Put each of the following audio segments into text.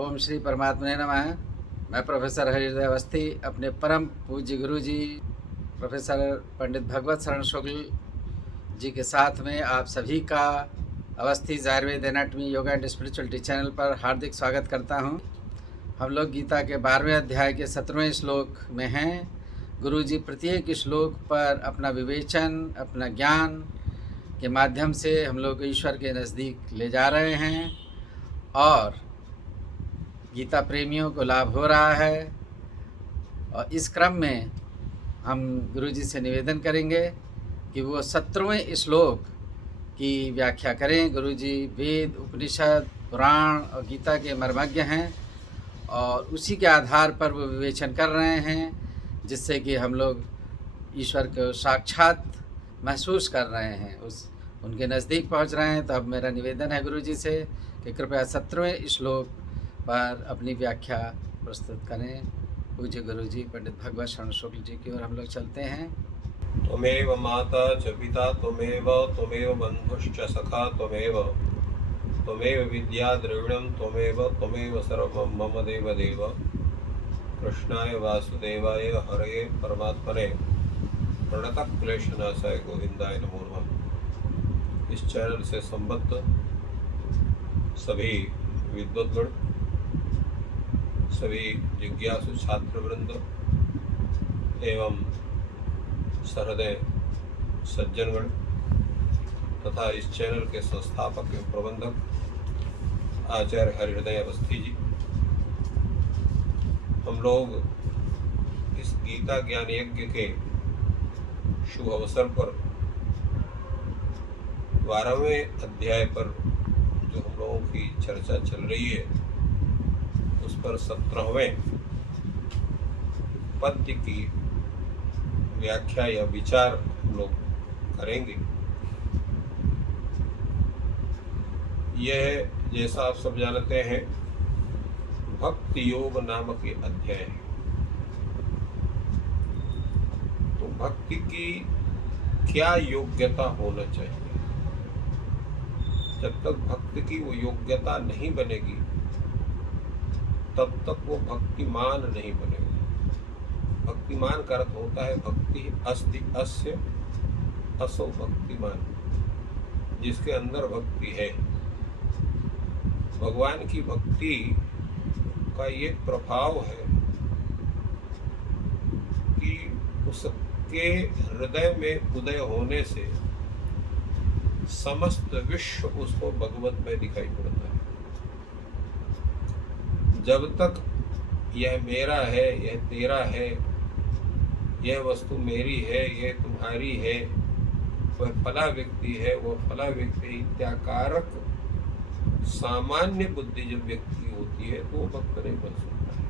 ओम श्री परमात्मने नमः। मैं प्रोफेसर हरिहृदय अवस्थी अपने परम पूज्य गुरु जी प्रोफेसर पंडित भगवत शरण शुक्ल जी के साथ में आप सभी का Awasthi Ayurveda anatomy yoga and spirituality channel पर हार्दिक स्वागत करता हूं। हम लोग गीता के 12वें अध्याय के 17वें श्लोक में हैं। गुरु जी प्रत्येक श्लोक पर अपना विवेचन, अपना ज्ञान के माध्यम से हम लोग ईश्वर के नज़दीक ले जा रहे हैं और गीता प्रेमियों को लाभ हो रहा है। और इस क्रम में हम गुरुजी से निवेदन करेंगे कि वो 17वें श्लोक की व्याख्या करें। गुरुजी वेद, उपनिषद, पुराण और गीता के मर्मज्ञ हैं और उसी के आधार पर वो विवेचन कर रहे हैं, जिससे कि हम लोग ईश्वर को साक्षात महसूस कर रहे हैं, उनके नज़दीक पहुंच रहे हैं। तो अब मेरा निवेदन है गुरुजी से कि कृपया 17वें श्लोक पर अपनी व्याख्या प्रस्तुत करें। पूज्य गुरुजी पंडित भगवत शरण शुक्ल जी की ओर हम लोग चलते हैं। त्वमेव माता च पिता त्वमेव बन्धुश्च सखा त्वमेव विद्या द्रविणं त्वमेव सर्वं मम देवदेव। कृष्णाय वासुदेवाय हरये परमात्मने प्रणतक्लेशनाशाय गोविंदाय नमो नमः। इस चैनल से संबद्ध सभी विद्वद्गण, सभी जिज्ञासु छात्रवृंद एवं सहृदय सज्जनगण तथा इस चैनल के संस्थापक एवं प्रबंधक आचार्य हरिहृदय अवस्थी जी, हम लोग इस गीता ज्ञान यज्ञ के शुभ अवसर पर 12वें अध्याय पर जो हम लोगों की चर्चा चल रही है, उस पर 17वें पद्य की व्याख्या या विचार हम लोग करेंगे। यह, जैसा आप सब जानते हैं, भक्ति योग नामक ये अध्याय है। तो भक्ति की क्या योग्यता होना चाहिए? जब तक भक्ति की वो योग्यता नहीं बनेगी, तब तक वो भक्तिमान नहीं बनेगा। भक्तिमान का अर्थ होता है भक्ति अस्ति अस्य असो भक्तिमान, जिसके अंदर भक्ति है। भगवान की भक्ति का ये प्रभाव है कि उसके हृदय में उदय होने से समस्त विश्व उसको भगवत में दिखाई पड़ता है। जब तक यह मेरा है, यह तेरा है, यह वस्तु मेरी है, यह तुम्हारी है, वह फला व्यक्ति है, वह फला व्यक्ति इत्याकारक सामान्य बुद्धि जब व्यक्ति होती है तो वो भक्त नहीं बन सकता है।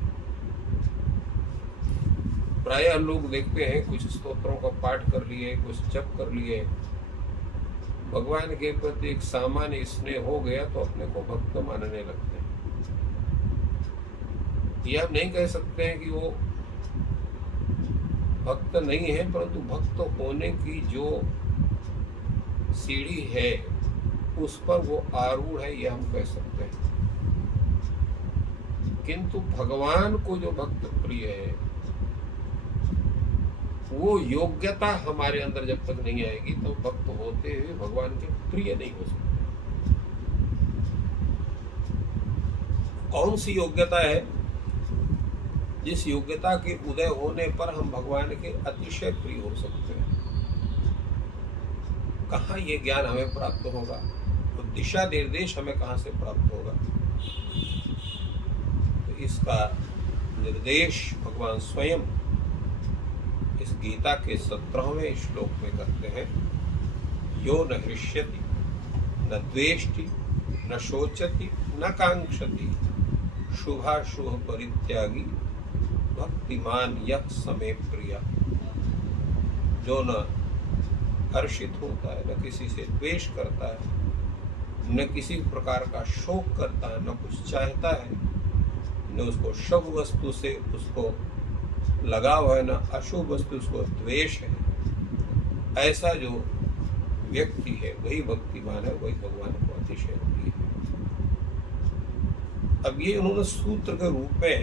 प्रायः लोग देखते हैं, कुछ स्तोत्रों का पाठ कर लिए, कुछ जप कर लिए, भगवान के प्रति एक सामान्य स्नेह हो गया तो अपने को भक्त मानने लगते हैं। ये हम नहीं कह सकते हैं कि वो भक्त नहीं है, परंतु भक्त होने की जो सीढ़ी है उस पर वो आरूढ़ है, ये हम कह सकते हैं। किंतु भगवान को जो भक्त प्रिय है, वो योग्यता हमारे अंदर जब तक नहीं आएगी तो भक्त होते हुए भगवान के प्रिय नहीं हो सकते। कौन सी योग्यता है? जिस योग्यता के उदय होने पर हम भगवान के अतिशय प्रिय हो सकते हैं। कहाँ ये ज्ञान हमें प्राप्त होगा? तो दिशा निर्देश हमें कहाँ से प्राप्त होगा? तो इसका निर्देश भगवान स्वयं इस गीता के 17वें श्लोक में करते हैं। यो न हृष्यति न द्वेष्टि न शोचति न कांक्षति शुभाशुभ परित्यागी भक्तिमान यः समे प्रिय। जो न हर्षित होता है, न किसी से द्वेष करता है, न किसी प्रकार का शोक करता है, न कुछ चाहता है, न उसको शुभ वस्तु से उसको लगाव है, न अशुभ वस्तु उसको द्वेष है, ऐसा जो व्यक्ति है वही भक्तिमान है, वही भगवान को अतिशय प्रिय है। अब ये उन्होंने सूत्र के रूप में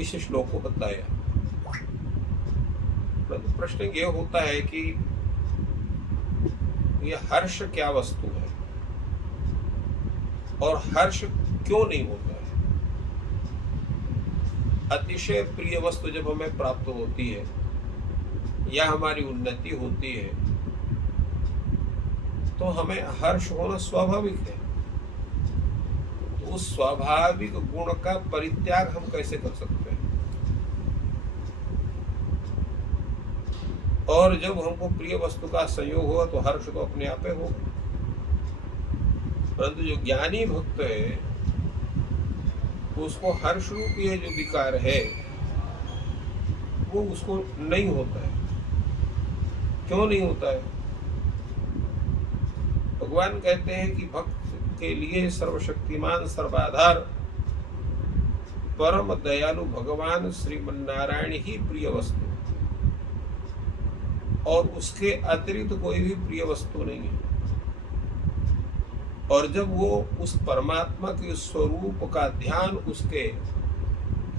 इस श्लोक को बताया। परंतु प्रश्न ये होता है कि ये हर्ष क्या वस्तु है और हर्ष क्यों नहीं होता है। अतिशय प्रिय वस्तु जब हमें प्राप्त होती है या हमारी उन्नति होती है तो हमें हर्ष होना स्वाभाविक है। तो उस स्वाभाविक गुण का परित्याग हम कैसे कर सकते हैं। और जब हमको प्रिय वस्तु का संयोग होगा तो हर्ष तो अपने आप ही होगा। परंतु जो ज्ञानी भक्त है उसको हर्ष रूपी है जो विकार है वो उसको नहीं होता है। क्यों नहीं होता है। भगवान कहते हैं कि भक्त के लिए सर्वशक्तिमान सर्वाधार परम दयालु भगवान श्रीमन्नारायण ही प्रिय वस्तु और उसके अतिरिक्त कोई भी प्रिय वस्तु नहीं है। और जब वो उस परमात्मा के स्वरूप का ध्यान उसके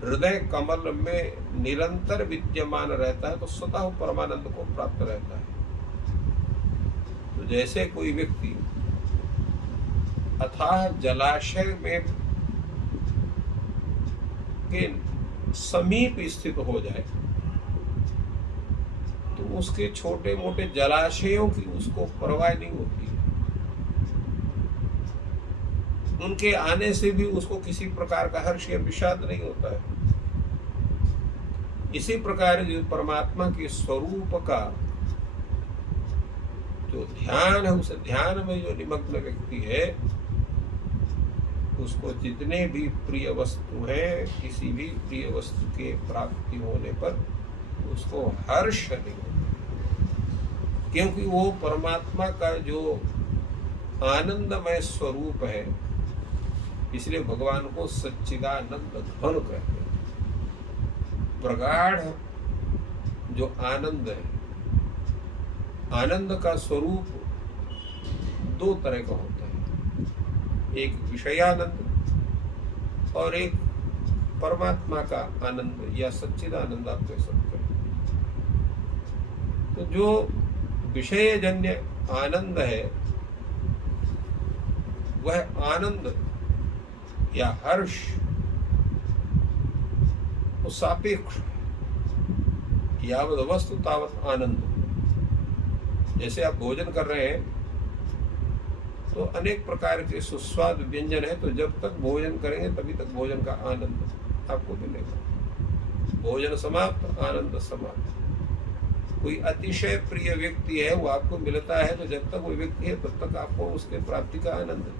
हृदय कमल में निरंतर विद्यमान रहता है तो स्वतः परमानंद को प्राप्त रहता है। तो जैसे कोई व्यक्ति अथाह जलाशय में के समीप स्थित हो जाए तो उसके छोटे मोटे जलाशयों की उसको परवाह नहीं होती। उनके आने से भी उसको किसी प्रकार का हर्ष या विषाद नहीं होता है। इसी प्रकार जो परमात्मा के स्वरूप का जो ध्यान है उस ध्यान में जो निमग्न व्यक्ति है उसको जितने भी प्रिय वस्तु हैं किसी भी प्रिय वस्तु के प्राप्ति होने पर उसको हर्ष नहीं होता। क्योंकि वो परमात्मा का जो आनंदमय स्वरूप है इसलिए भगवान को सच्चिदानंद घन कहते हैं। प्रगाढ़ जो आनंद है, आनंद का स्वरूप दो तरह का होता है, एक विषयानंद और एक परमात्मा का आनंद या सच्चिदानंद आप कह सकते हैं। तो जो विषयजन्य आनंद है वह आनंद या हर्ष वो सापेक्ष यावत वस्तु तावत आनंद। जैसे आप भोजन कर रहे हैं तो अनेक प्रकार के सुस्वाद व्यंजन है तो जब तक भोजन करेंगे तभी तक भोजन का आनंद आपको मिलेगा। भोजन समाप्त आनंद समाप्त। कोई अतिशय प्रिय व्यक्ति है वो आपको मिलता है तो जब तक वो व्यक्ति है तब तक आपको उसके प्राप्ति का आनंद है।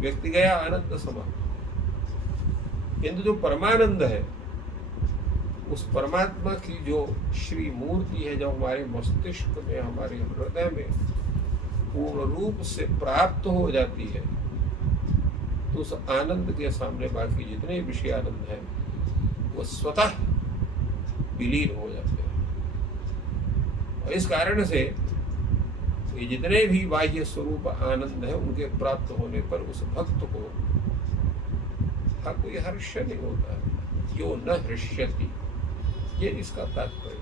व्यक्ति गया आनंद समाप्त। किंतु जो परमानंद है उस परमात्मा की जो श्री मूर्ति है जो हमारे मस्तिष्क में हमारे हृदय में पूर्ण रूप से प्राप्त हो जाती है तो उस आनंद के सामने बाकी जितने विषय आनंद है वो स्वतः विलीन हो जाते हैं। और इस कारण से ये जितने भी बाह्य स्वरूप आनंद है उनके प्राप्त होने पर उस भक्त को कोई हर्ष नहीं होता है। यो न हृष्यति, ये इसका तात्पर्य।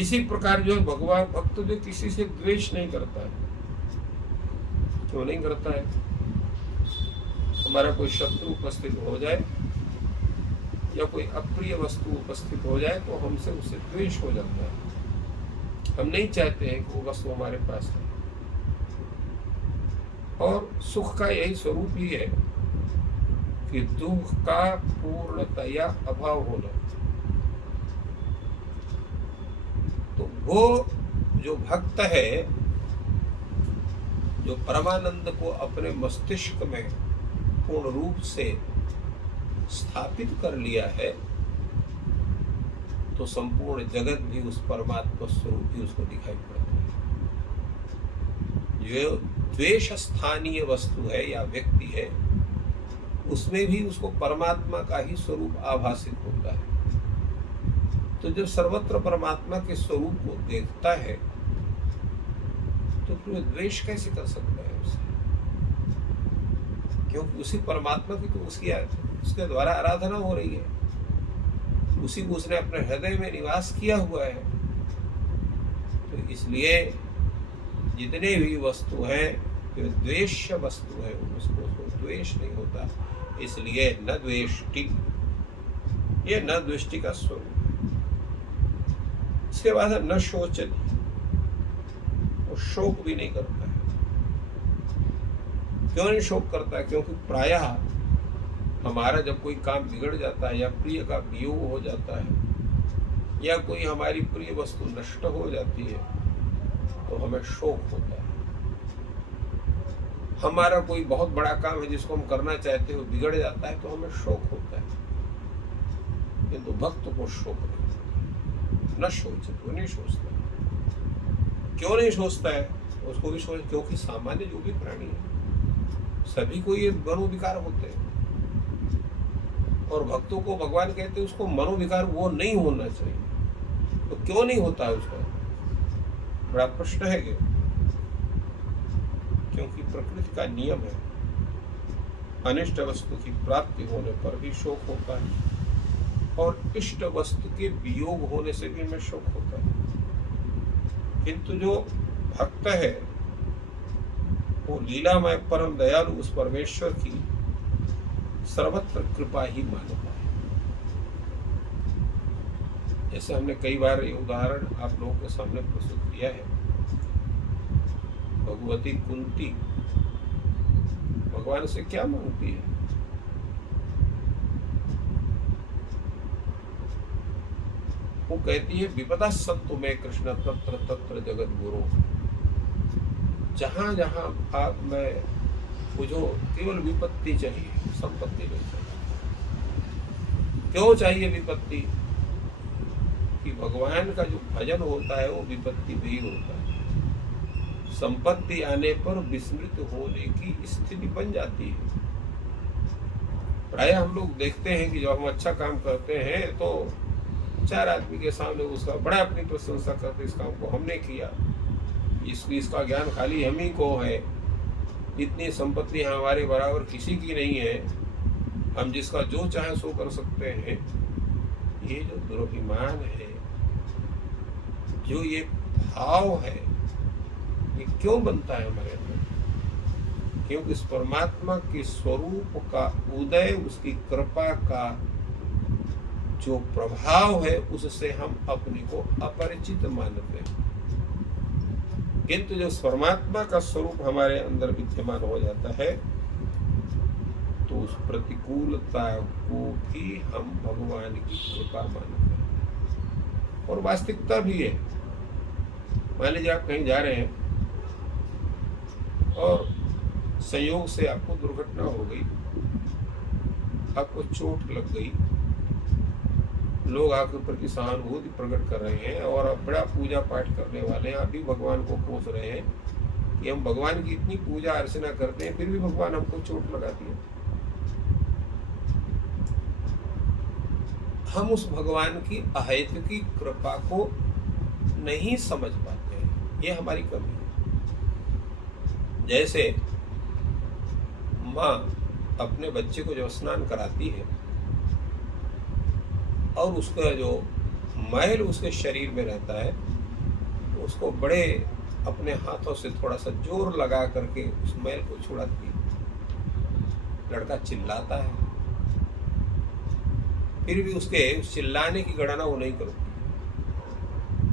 इसी प्रकार जो भगवान भक्त जो किसी से द्वेष नहीं करता है। क्यों नहीं करता है। हमारा कोई शत्रु उपस्थित हो जाए या कोई अप्रिय वस्तु उपस्थित हो जाए तो हमसे उससे द्वेष हो जाता है। हम नहीं चाहते हैं कि वो वस्तु हमारे पास है। और सुख का यही स्वरूप ही है कि दुख का पूर्णतया अभाव होना। तो वो जो भक्त है जो परमानंद को अपने मस्तिष्क में पूर्ण रूप से स्थापित कर लिया है तो संपूर्ण जगत भी उस परमात्मा स्वरूप ही उसको दिखाई पड़ता है। जो द्वेष स्थानीय वस्तु है या व्यक्ति है उसमें भी उसको परमात्मा का ही स्वरूप आभासित होता है। तो जब सर्वत्र परमात्मा के स्वरूप को देखता है तो फिर द्वेष कैसे कर सकता है उसे। क्योंकि उसी परमात्मा की तो उसके द्वारा आराधना हो रही है, उसी को उसने अपने हृदय में निवास किया हुआ है। तो इसलिए जितने भी वस्तु हैं जो द्वेष्य वस्तु है उसको द्वेष नहीं होता, इसलिए न द्वेष्टि, ये न दृष्टि का स्वरूप है। इसके बाद है न शोचति, वो शोक भी नहीं करता है। क्यों नहीं शोक करता है? क्योंकि प्रायः हमारा जब कोई काम बिगड़ जाता है या प्रिय का वियोग हो जाता है या कोई हमारी प्रिय वस्तु नष्ट हो जाती है तो हमें शोक होता है। हमारा कोई बहुत बड़ा काम है जिसको हम करना चाहते हो बिगड़ जाता है तो हमें शोक होता है, किंतु भक्त को शोक नहीं, न सोचे, वो नहीं सोचता। क्यों नहीं सोचता है? उसको भी सोच, क्योंकि सामान्य जो भी प्राणी है सभी को ये मनोविकार होते हैं, और भक्तों को भगवान कहते हैं उसको मनोविकार वो नहीं होना चाहिए। तो क्यों नहीं होता है उसका? बड़ा प्रश्न है कि क्योंकि प्रकृति का नियम है, अनिष्ट वस्तु की प्राप्ति होने पर भी शोक होता है और इष्ट वस्तु के वियोग होने से भी हमें शोक होता है। किंतु जो भक्त है वो लीलामय परम दयालु उस परमेश्वर की सर्वत्र कृपा ही मानता है। जैसे हमने कई बार ये उदाहरण आप लोगों के सामने प्रस्तुत किया है, भगवती कुंती भगवान से क्या मांगती है? वो कहती है विपदा संतु में कृष्ण तत्र तत्र जगत गुरु। जहां जहां आप में मुझे केवल विपत्ति चाहिए, संपत्ति नहीं चाहिए। क्यों चाहिए विपत्ति? कि भगवान का जो भजन होता है वो विपत्ति भी होता है। संपत्ति आने पर विस्मृत होने की स्थिति बन जाती है। प्राय हम लोग देखते हैं कि जब हम अच्छा काम करते हैं तो चार आदमी के सामने उसका बड़ा अपनी प्रशंसा करते, इस काम को हमने किया, इसका ज्ञान खाली हम ही को है, इतनी संपत्ति हमारे बराबर किसी की नहीं है, हम जिसका जो चाहे सो कर सकते हैं। ये जो दुर्भिमान है, जो ये भाव है, ये क्यों बनता है हमारे अंदर? क्योंकि इस परमात्मा के स्वरूप का उदय, उसकी कृपा का जो प्रभाव है उससे हम अपने को अपरिचित मानते हैं। किंतु जो परमात्मा का स्वरूप हमारे अंदर विद्यमान हो जाता है तो उस प्रतिकूलता को भी हम भगवान की कृपा मानते हैं, और वास्तविकता भी है। मान लीजिए आप कहीं जा रहे हैं और संयोग से आपको दुर्घटना हो गई, आपको चोट लग गई, लोग आपके प्रति सहानुभूति प्रकट कर रहे हैं और आप बड़ा पूजा पाठ करने वाले हैं, आप भी भगवान को कोस रहे हैं कि हम भगवान की इतनी पूजा अर्चना करते हैं फिर भी भगवान हमको चोट लगाती है। हम उस भगवान की अहेतुकी कृपा को नहीं समझ पाते हैं, ये हमारी कमी है। जैसे माँ अपने बच्चे को जब स्नान कराती है और उसका जो मैल उसके शरीर में रहता है तो उसको बड़े अपने हाथों से थोड़ा सा जोर लगा करके उस मैल को छुड़ाती है। लड़का चिल्लाता है, फिर भी उसके उस चिल्लाने की गणना वो नहीं करती।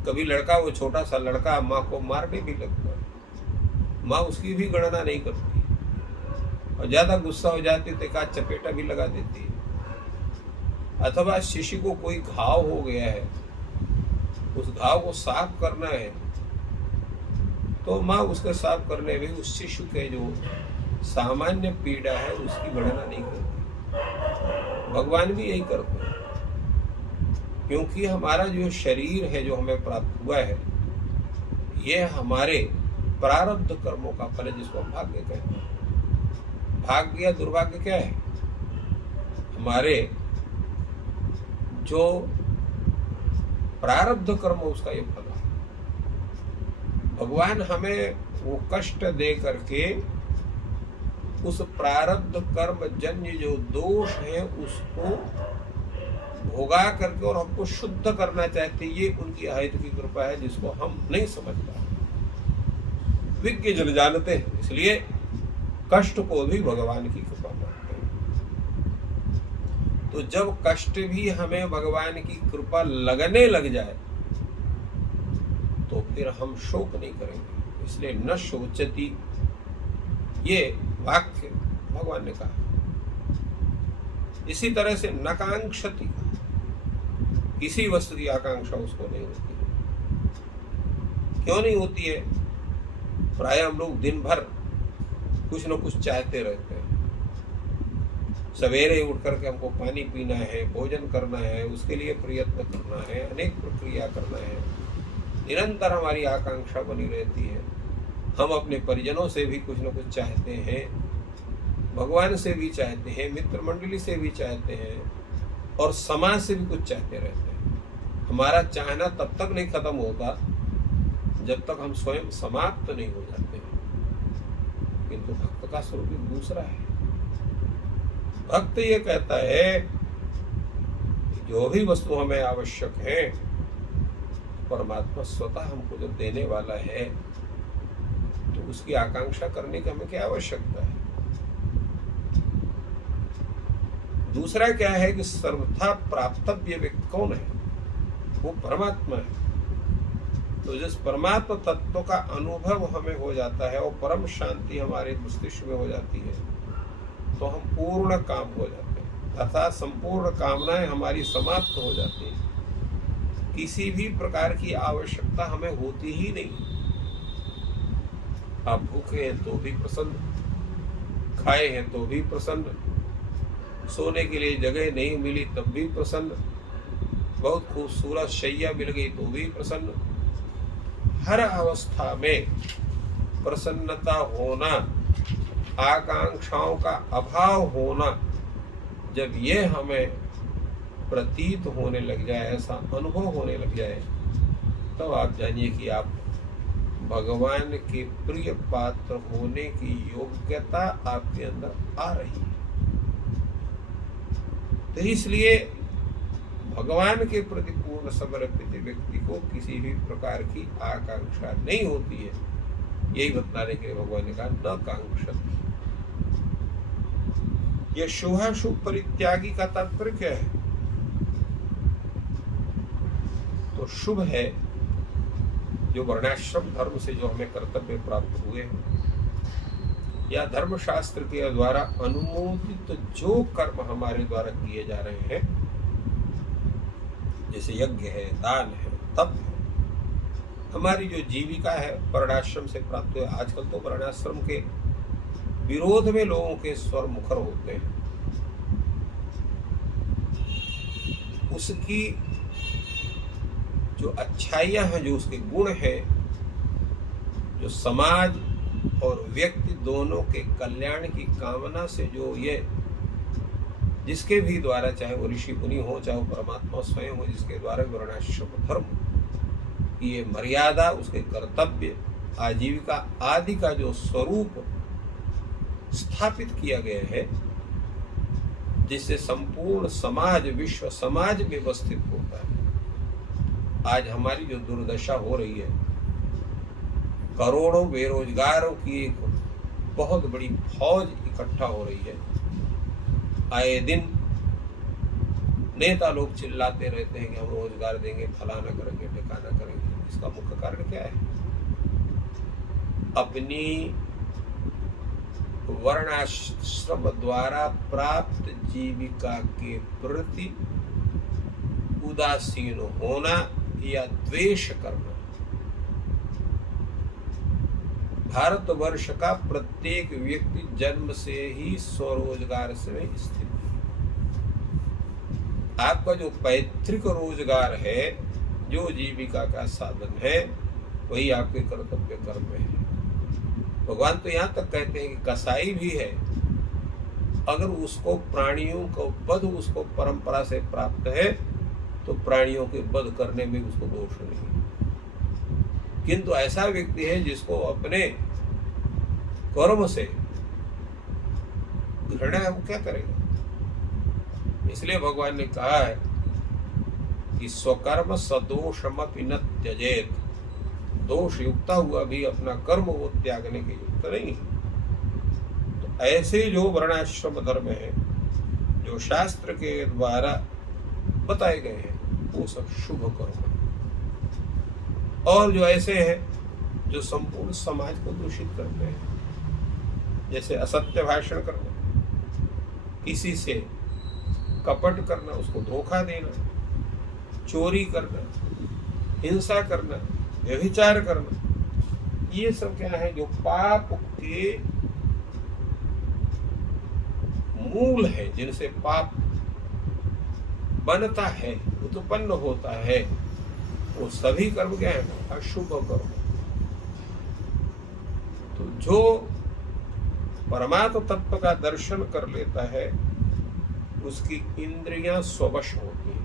कभी लड़का, वो छोटा सा लड़का माँ को मारने भी लगता है, माँ उसकी भी गणना नहीं करती, और ज्यादा गुस्सा हो जाती तो एक आध चपेटा भी लगा देती है। अथवा शिशु को कोई घाव हो गया है, उस घाव को साफ करना है तो माँ उसके साफ करने में उस शिशु के जो सामान्य पीड़ा है उसकी गणना नहीं करती। भगवान भी यही करते हैं, क्योंकि हमारा जो शरीर है जो हमें प्राप्त हुआ है ये हमारे प्रारब्ध कर्मों का फल है, जिसको हम भाग्य कहते हैं। भाग्य या दुर्भाग्य क्या है? हमारे जो प्रारब्ध कर्म उसका ये फल है। भगवान हमें वो कष्ट दे करके उस प्रारब्ध कर्म जन्य जो दोष है उसको भोगा करके और हमको शुद्ध करना चाहते, ये उनकी अहेतु की कृपा है जिसको हम नहीं समझ पाते। विज्ञ जन जानते हैं, इसलिए कष्ट को भी भगवान की कृपा मानते हैं। तो जब कष्ट भी हमें भगवान की कृपा लगने लग जाए तो फिर हम शोक नहीं करेंगे। इसलिए न शोचति, ये वाक्य भगवान ने कहा। इसी तरह से न कांक्षति, किसी वस्तु की आकांक्षा उसको नहीं होती है। क्यों नहीं होती है? प्राय हम लोग दिन भर कुछ न कुछ चाहते रहते हैं। सवेरे उठ करके हमको पानी पीना है, भोजन करना है, उसके लिए प्रयत्न करना है, अनेक प्रक्रिया करना है, निरंतर हमारी आकांक्षा बनी रहती है। हम अपने परिजनों से भी कुछ न कुछ चाहते हैं, भगवान से भी चाहते हैं, मित्र मंडली से भी चाहते हैं, और समाज से भी कुछ चाहते रहते हैं। हमारा चाहना तब तक नहीं खत्म होता जब तक हम स्वयं समाप्त नहीं हो जाते हैं। किंतु भक्त का स्वरूप दूसरा है। भक्त ये कहता है कि जो भी वस्तु हमें आवश्यक है, परमात्मा स्वतः हमको जो देने वाला है, तो उसकी आकांक्षा करने की हमें क्या आवश्यकता है? दूसरा क्या है कि सर्वथा प्राप्तव्य व्यक्ति कौन है? वो परमात्मा है। तो जिस परमात्मा तत्व का अनुभव हमें हो जाता है और परम शांति हमारे मस्तिष्क में हो जाती है, तो हम पूर्ण काम हो जाते हैं, अर्थात संपूर्ण कामनाएं हमारी समाप्त हो जाती हैं। किसी भी प्रकार की आवश्यकता हमें होती ही नहीं। आप भूखे हैं तो भी प्रसन्न, खाए हैं तो भी प्रसन्न, सोने के लिए जगह नहीं मिली तब भी प्रसन्न, बहुत खूबसूरत शैया मिल गई तो भी प्रसन्न। हर अवस्था में प्रसन्नता होना, आकांक्षाओं का अभाव होना, जब ये हमें प्रतीत होने लग जाए, ऐसा अनुभव होने लग जाए, तब आप जानिए कि आप भगवान के प्रिय पात्र होने की योग्यता आपके अंदर आ रही है। तो इसलिए भगवान के प्रति पूर्ण समर्पित व्यक्ति को किसी भी प्रकार की आकांक्षा नहीं होती है। यही बतलाने के लिए भगवान ने कहा न कांक्षति। यह शुभाशुभ परित्यागी का तात्पर्य क्या है? तो शुभ है जो वर्णाश्रम धर्म से जो हमें कर्तव्य प्राप्त हुए, या धर्मशास्त्र के द्वारा अनुमोदित जो कर्म हमारे द्वारा किए जा रहे हैं, जैसे यज्ञ है, दान है, तप है, हमारी जो जीविका है वर्णाश्रम से प्राप्त हुए। आजकल तो वर्णाश्रम के विरोध में लोगों के स्वर मुखर होते हैं। उसकी जो अच्छाइयां हैं, जो उसके गुण है, जो समाज और व्यक्ति दोनों के कल्याण की कामना से जो ये जिसके भी द्वारा, चाहे वो ऋषि मुनि हो, चाहे वो परमात्मा स्वयं हो, जिसके द्वारा वर्णाश्रम धर्म की ये मर्यादा, उसके कर्तव्य, आजीविका आदि का जो स्वरूप स्थापित किया गया है, जिससे संपूर्ण समाज, विश्व समाज व्यवस्थित होता है। आज हमारी जो दुर्दशा हो रही है, करोड़ों बेरोजगारों की एक बहुत बड़ी फौज इकट्ठा हो रही है। आए दिन नेता लोग चिल्लाते रहते हैं कि हम रोजगार देंगे, फलाना करेंगे, ठिकाना करेंगे। इसका मुख्य कारण क्या है? अपनी वर्णाश्रम द्वारा प्राप्त जीविका के प्रति उदासीन होना या द्वेष करना। भारतवर्ष का प्रत्येक व्यक्ति जन्म से ही स्वरोजगार से स्थित है। आपका जो पैतृक रोजगार है, जो जीविका का साधन है, वही आपके कर्तव्य कर्म है। भगवान तो यहाँ तक कहते हैं कि कसाई भी है, अगर उसको प्राणियों को वध उसको परंपरा से प्राप्त है, तो प्राणियों के वध करने में उसको दोष नहीं। किंतु ऐसा व्यक्ति है जिसको अपने कर्म से घृणा है वो क्या करेगा? इसलिए भगवान ने कहा है कि स्वकर्म सदोषमपि न त्यजेत, दोष युक्ता हुआ भी अपना कर्म वो त्यागने के युक्त नहीं है। तो ऐसे जो वर्णाश्रम धर्म है, जो शास्त्र के द्वारा बताए गए हैं, वो सब शुभ कर्म है। और जो ऐसे हैं जो संपूर्ण समाज को दूषित करते हैं, जैसे असत्य भाषण करना, किसी से कपट करना, उसको धोखा देना, चोरी करना, हिंसा करना, व्यभिचार करना, ये सब क्या है? जो पाप के मूल है, जिनसे पाप बनता है, उत्पन्न होता है, वो सभी कर्म क्या है? अशुभ कर्म। तो जो परमात्म तत्व का दर्शन कर लेता है, उसकी इंद्रियां स्ववश होती हैं।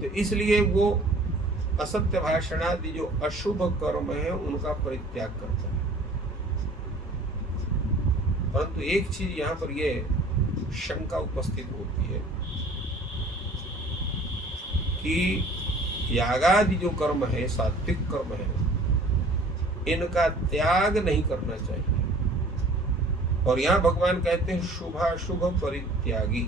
तो इसलिए वो असत्य भाषण आदि जो अशुभ कर्म है उनका परित्याग करता है। परंतु एक चीज यहाँ पर यह शंका उपस्थित होती है कि यागादि जो कर्म है, सात्विक कर्म है, इनका त्याग नहीं करना चाहिए। और यहाँ भगवान कहते हैं शुभाशुभ परित्यागी।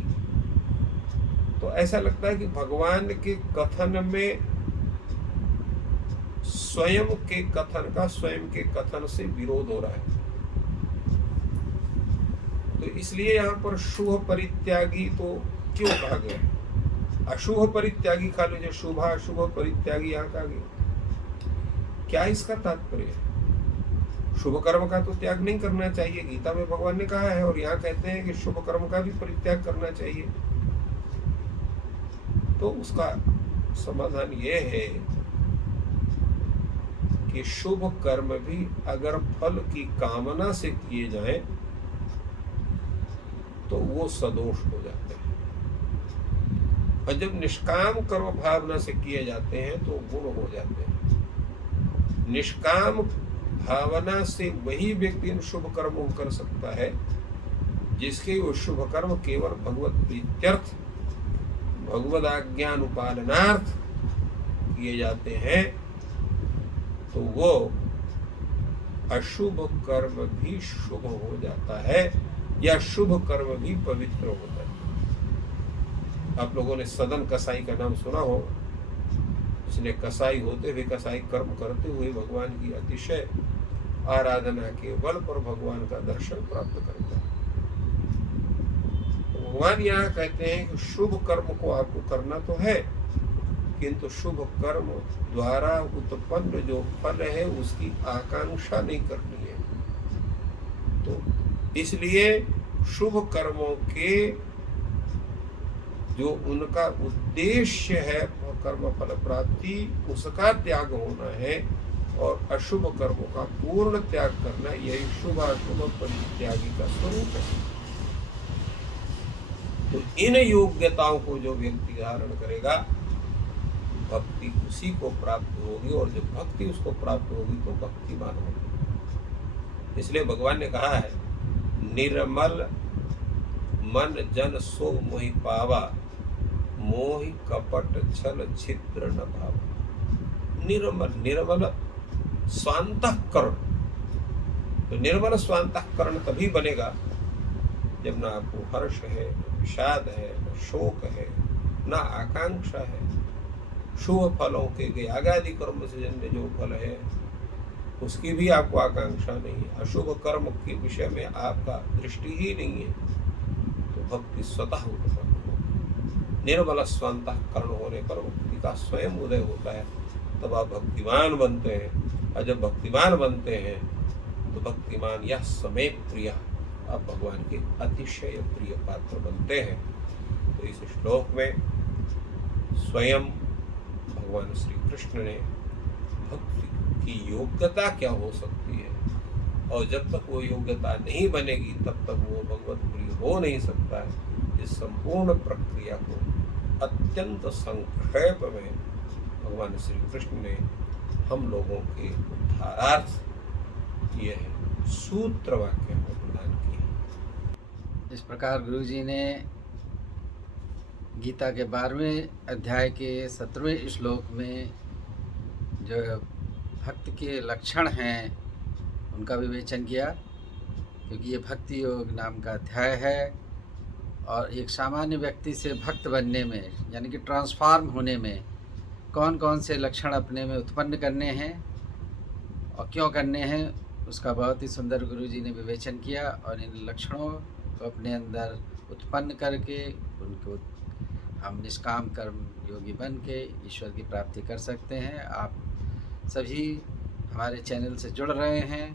तो ऐसा लगता है कि भगवान के कथन में स्वयं के कथन का स्वयं के कथन से विरोध हो रहा है। तो इसलिए यहाँ पर शुभ परित्यागी तो क्यों कहा गया? अशुभ परित्यागी खा लीजिए, शुभाशुभ परित्यागी यहाँ कहा गया। क्या इसका तात्पर्य है? शुभ कर्म का तो त्याग नहीं करना चाहिए, गीता में भगवान ने कहा है, और यहाँ कहते हैं कि शुभ कर्म का भी परित्याग करना चाहिए। तो उसका समाधान यह है कि शुभ कर्म भी अगर फल की कामना से किए जाएं तो वो सदोष हो जाते हैं, और जब निष्काम कर्म भावना से किए जाते हैं तो गुण हो जाते हैं। निष्काम भावना से वही व्यक्ति इन शुभ कर्मों को कर सकता है जिसके वो शुभ कर्म केवल भगवत प्रीत्यर्थ, भगवद आज्ञानुपालनार्थ किए जाते हैं। तो वो अशुभ कर्म भी शुभ हो जाता है, या शुभ कर्म भी पवित्र होता है। आप लोगों ने सदन कसाई का नाम सुना हो। इसने कसाई होते हुए, कसाई कर्म करते हुए भगवान की अतिशय आराधना के बल पर भगवान का दर्शन प्राप्त करता है। भगवान यहाँ कहते हैं कि शुभ कर्म को आपको करना तो है, किंतु शुभ कर्म द्वारा उत्पन्न जो फल है उसकी आकांक्षा नहीं करनी है। तो इसलिए शुभ कर्मों के जो उनका उद्देश्य है कर्म फल प्राप्ति, उसका त्याग होना है, और अशुभ कर्मों का पूर्ण त्याग करना, यही शुभ अशुभ परित्यागी का स्वरूप है। तो इन योग्यताओं को जो व्यक्ति धारण करेगा, भक्ति उसी को प्राप्त होगी, और जब भक्ति उसको प्राप्त होगी तो भक्तिमान होगी। इसलिए भगवान ने कहा है, निर्मल मन जन सो मोहि पावा, मोहि कपट छल छिद्र न भावा। निर्मल, निर्मल स्वांतःकरण। तो निर्मल स्वांतःकरण तभी बनेगा जब ना आपको हर्ष है, विषाद है, न शोक है, न आकांक्षा है। शुभ फलों के यागादि कर्म से जन्य जो फल है उसकी भी आपको आकांक्षा नहीं है। अशुभ कर्म के विषय में आपका दृष्टि ही नहीं है, तो भक्ति स्वतः उत्पन्न होगी। निर्मल स्वांतःकरण होने पर भक्ति का स्वयं उदय होता है, तब आप भक्तिमान बनते हैं। और जब भक्तिमान बनते हैं तो भक्तिमान यह समय प्रिय, आप भगवान के अतिशय प्रिय पात्र बनते हैं। तो इस श्लोक में स्वयं भगवान श्री कृष्ण ने भक्ति की योग्यता क्या हो सकती है, और जब तक वो योग्यता नहीं बनेगी तब तक वो भगवत प्रिय हो नहीं सकता है। इस संपूर्ण प्रक्रिया को अत्यंत संक्षेप में भगवान श्री कृष्ण ने हम लोगों के उद्धारार्थ यह सूत्र वाक्य में प्रदान किया। इस प्रकार गुरुजी ने गीता के 12वें अध्याय के 17वें श्लोक में जो भक्त के लक्षण हैं उनका विवेचन किया, क्योंकि ये भक्ति योग नाम का अध्याय है और एक सामान्य व्यक्ति से भक्त बनने में यानी कि ट्रांसफॉर्म होने में कौन कौन से लक्षण अपने में उत्पन्न करने हैं और क्यों करने हैं उसका बहुत ही सुंदर गुरुजी ने विवेचन किया और इन लक्षणों को अपने अंदर उत्पन्न करके उनको हम निष्काम कर्म योगी बन के ईश्वर की प्राप्ति कर सकते हैं। आप सभी हमारे चैनल से जुड़ रहे हैं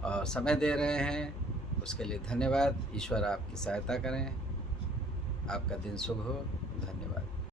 और समय दे रहे हैं, उसके लिए धन्यवाद। ईश्वर आपकी सहायता करें। आपका दिन शुभ हो।